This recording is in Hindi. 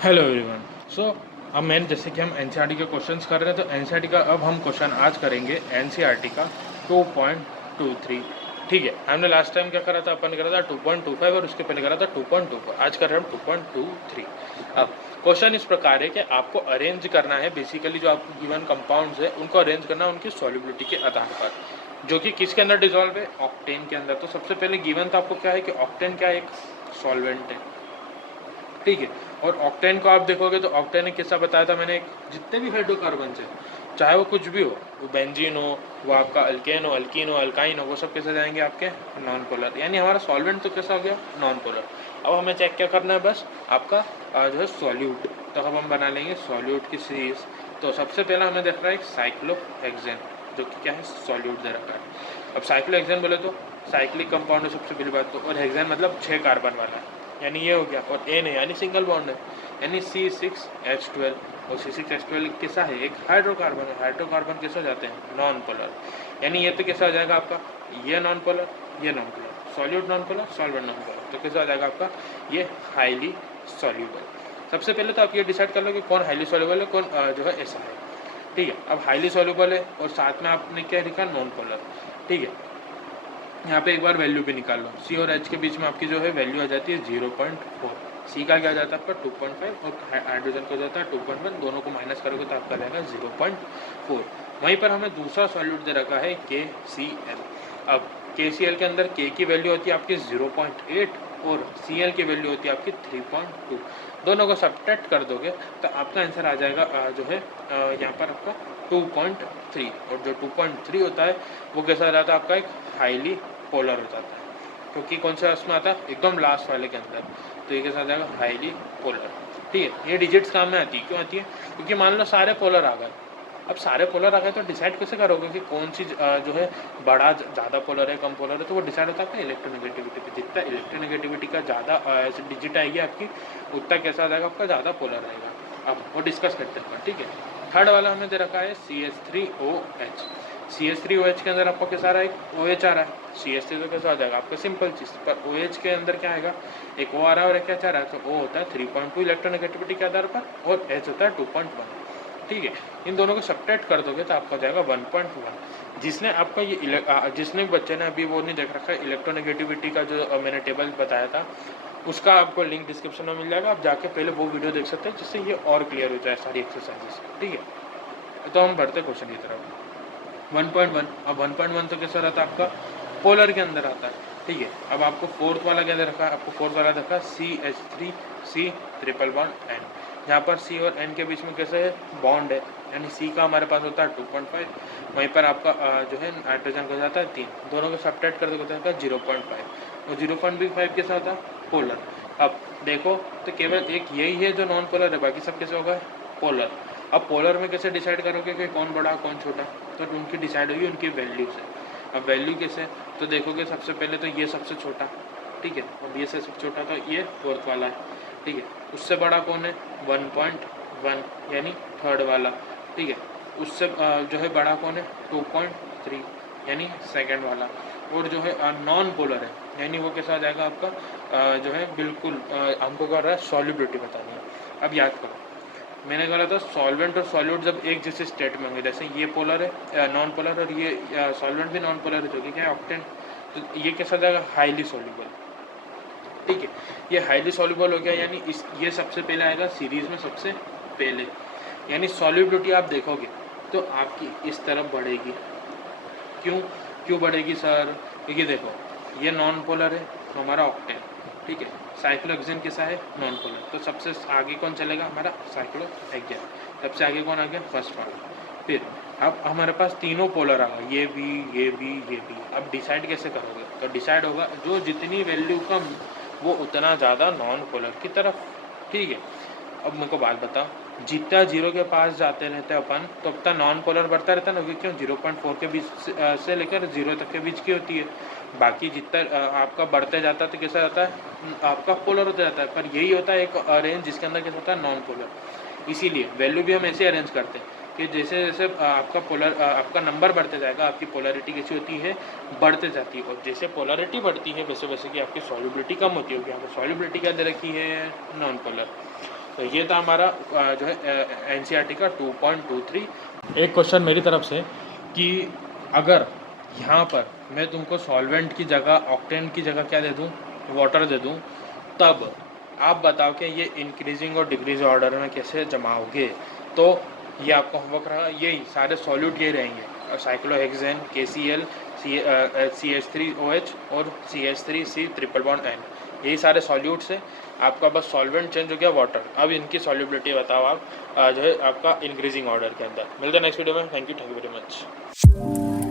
Hello everyone. सो अब मैंने जैसे कि हम एनसीईआरटी के क्वेश्चंस कर रहे हैं, तो एनसीईआरटी का अब हम क्वेश्चन आज करेंगे एनसीईआरटी का 2.23। ठीक है, हमने लास्ट टाइम क्या करा था, अपन करा था 2.25 और उसके पहले करा था 2.24। आज कर रहे हैं हम 2.23। अब क्वेश्चन इस प्रकार है कि आपको अरेंज करना है, बेसिकली जो आपको गिवन कंपाउंड्स है उनको अरेंज करना है उनकी सॉल्युबिलिटी के आधार पर, जो कि किसके अंदर डिजॉल्व है, ऑक्टेन के अंदर। तो सबसे पहले गिवन तो आपको क्या है कि ऑक्टेन क्या एक सॉल्वेंट है। ठीक है, और ऑक्टेन को आप देखोगे तो ऑक्टेन ने किस्सा बताया था मैंने, जितने भी हाइड्रोकार्बन है चाहे वो कुछ भी हो, वो बेंजीन हो, वो आपका अल्केन हो, अल्कीन हो, अल्काइन हो, वो सब कैसे जाएंगे आपके नॉन पोलर। यानी हमारा सॉल्वेंट तो कैसा हो गया, नॉन पोलर। अब हमें चेक क्या करना है, बस आपका जो है सॉल्यूट। तो अब हम बना लेंगे सॉल्यूट की सीरीज। तो सबसे पहला हमें देख रहा है एक साइक्लोहेक्सेन, जो कि क्या है, सॉल्यूट दे रखा है। अब साइक्लोहेक्सेन बोले तो साइक्लिक कंपाउंड है सबसे पहली बात तो, और हेक्सेन मतलब 6 कार्बन वाला है, यानी ये हो गया। और एन है यानी सिंगल बॉन्ड है, यानी C6H12। और C6H12 कैसा है, एक हाइड्रोकार्बन है। हाइड्रोकार्बन कैसे हो जाते हैं, नॉन पोलर। यानी ये तो कैसा हो जाएगा आपका, ये नॉन पोलर, ये non polar, solute non polar, solvent non polar. तो कैसा हो जाएगा आपका, ये हाईली सॉल्यूबल। सबसे पहले तो आप ये डिसाइड कर लो कि कौन हाईली सॉल्यूबल है, कौन जो है ऐसा है। ठीक है, अब हाईली सॉल्यूबल है और साथ में आपने क्या लिखा, नॉन पोलर। ठीक है, यहाँ पे एक बार वैल्यू भी निकाल लो। सी और एच के बीच में आपकी जो है वैल्यू आ जाती है 0.4। सी का क्या जाता है आपका 2.5 और हाइड्रोजन का जाता है 2.1। दोनों को माइनस करोगे तो आपका जाएगा 0.4। वहीं पर हमें दूसरा सॉल्यूट दे रखा है KCl। अब KCl के अंदर K की वैल्यू होती है आपकी 0.8 और Cl की वैल्यू होती है आपकी 3.2। दोनों को सब्ट्रैक्ट कर दोगे तो आपका आंसर आ जाएगा जो है यहाँ पर आपका 2.3। और जो 2.3 होता है वो कैसा रहता है आपका, एक हाईली पोलर हो जाता है, क्योंकि कौन सा उसमें आता है, एकदम लास्ट वाले के अंदर। तो ये कैसा आ जाएगा, हाईली पोलर। ठीक है, ये डिजिट्स काम में आती है, क्यों आती है, क्योंकि मान लो सारे पोलर आ गए। अब सारे पोलर आ गए तो डिसाइड कैसे करोगे कि कौन सी जो है बड़ा ज़्यादा पोलर है, कम पोलर है। तो वो डिसाइड होता है इलेक्ट्रोनेगेटिविटी पे। जितना इलेक्ट्रोनेगेटिविटी का ज़्यादा डिजिट आएगी आपकी, उतना कैसा आ जाएगा आपका, ज़्यादा पोलर रहेगा। अब वो डिस्कस करते हैं। ठीक है, थर्ड वाला हमें दे रखा है CH3OH। CH3OH के अंदर आपको कैसा रहा है, एक OH आ रहा है। CH3 तो कैसा आ जाएगा आपका, सिंपल चीज़। पर OH के अंदर क्या आएगा, एक O आ रहा है और एक H आ रहा है। तो O होता है 3.2 इलेक्ट्रोनेगेटिविटी के आधार पर, और H होता है 2.1। ठीक है, इन दोनों को सब्ट्रैक्ट कर दोगे तो आपका हो जाएगा 1.1। जिसने आपका ये जिसने बच्चे ने अभी वो नहीं देख रखा है इलेक्ट्रोनेगेटिविटी का, जो मैंने टेबल बताया था, उसका आपको लिंक डिस्क्रिप्शन में मिल जाएगा। आप जाके पहले वो वीडियो देख सकते हैं, जिससे ये और क्लियर हो जाए सारी एक्सरसाइजेस। ठीक है, तो हम बढ़ते क्वेश्चन की तरफ। 1.1। अब 1.1 तो कैसा रहता है आपका, पोलर के अंदर आता है। ठीक है, अब आपको फोर्थ वाला क्या दे रखा है, आपको फोर्थ वाला देखा CH3C ट्रिपल बॉन्ड N। यहाँ पर C और N के बीच में कैसे है, बॉन्ड है, यानी C का हमारे पास होता है 2.5। वहीं पर आपका जो है नाइट्रोजन का जाता है 3। दोनों को सब्ट्रैक्ट कर देते हैं 0.5। और 0.5 कैसा होता है, पोलर। अब देखो तो केवल एक यही है जो नॉन पोलर है, बाकी सब कैसे होगा, पोलर। अब पोलर में कैसे डिसाइड करोगे कि कौन बड़ा कौन छोटा, तो उनकी डिसाइड होगी उनकी वैल्यू से। अब वैल्यू कैसे, तो देखोगे सबसे पहले तो ये सबसे छोटा। ठीक है, अब ये से सबसे छोटा तो ये फोर्थ वाला है। ठीक है, उससे बड़ा कौन है, 1.1 यानी थर्ड वाला। ठीक है, उससे जो है बड़ा कौन है, 2.3 यानी सेकंड वाला। और जो है नॉन पोलर है, यानी वो कैसा आ जाएगा आपका जो है बिल्कुल हमको कर रहा है सॉल्युबिलिटी बतानी है। अब याद करो, मैंने कहा था सॉल्वेंट और सॉल्यूट जब एक जैसे स्टेट में होंगे, जैसे ये पोलर है नॉन पोलर, और ये सॉल्वेंट भी नॉन पोलर है जो कि क्या है, ऑक्टेन। तो ये कैसा जाएगा, हाईली सॉल्युबल। ठीक है, ये हाईली सॉल्युबल हो गया, यानी ये सबसे पहले आएगा सीरीज में सबसे पहले। यानी सॉल्युबिलिटी आप देखोगे तो आपकी इस तरफ बढ़ेगी। क्यों क्यों बढ़ेगी सर, क्योंकि देखो ये नॉन पोलर है तो हमारा ऑक्टेन। ठीक है, साइक्लोहेक्सेन कैसा है, नॉन पोलर। तो सबसे आगे कौन चलेगा, हमारा साइक्लोहेक्सेन। सबसे आगे कौन आ गया, फर्स्ट वाला। फिर अब हमारे पास तीनों पोलर आ गए, ये भी, ये भी, ये भी। अब डिसाइड कैसे करोगे, तो डिसाइड होगा जो जितनी वैल्यू कम वो उतना ज़्यादा नॉन पोलर की तरफ। ठीक है, अब मेरे को बात बताओ, जितना जीरो के पास जाते रहते हैं अपन तो उतना नॉन पोलर बढ़ता रहता है ना, क्योंकि 0.4 के बीच से लेकर 0 तक के बीच की होती है। बाकी जितना आपका बढ़ते जाता है तो कैसा जाता है, आपका पोलर होता जाता है। पर यही होता है एक रेंज जिसके अंदर कैसा होता है, नॉन पोलर। इसीलिए वैल्यू भी हम ऐसे अरेंज करते हैं कि जैसे जैसे आपका पोलर आपका नंबर बढ़ते जाएगा, आपकी पोलरिटी कैसी होती है, बढ़ते जाती है। और जैसे पोलरिटी बढ़ती है वैसे वैसे कि आपकी सॉल्युबिलिटी कम होती होगी। यहाँ पर सॉल्युबिलिटी क्या दे रखी है, नॉन पोलर। तो ये था हमारा जो है एनसीईआरटी का 2.23। एक क्वेश्चन मेरी तरफ से कि अगर यहाँ पर मैं तुमको सॉल्वेंट की जगह ऑक्टेन की जगह क्या दे दूँ, वाटर दे दूँ, तब आप बताओ कि ये इंक्रीजिंग और डिक्रीजिंग ऑर्डर में कैसे जमाओगे। तो ये आपका होमवर्क रहा, यही सारे सॉल्यूट ये रहेंगे, साइक्लोहेक्सेन, KCl, CH3OH और CH3C ट्रिपल बॉन्ड N, यही सारे सॉल्यूट्स हैं। आपका बस सॉल्वेंट चेंज हो गया वाटर, अब इनकी सॉल्युबिलिटी बताओ आप जो है आपका इंक्रीजिंग ऑर्डर के अंदर। मिलते हैं नेक्स्ट वीडियो में। Thank you very much.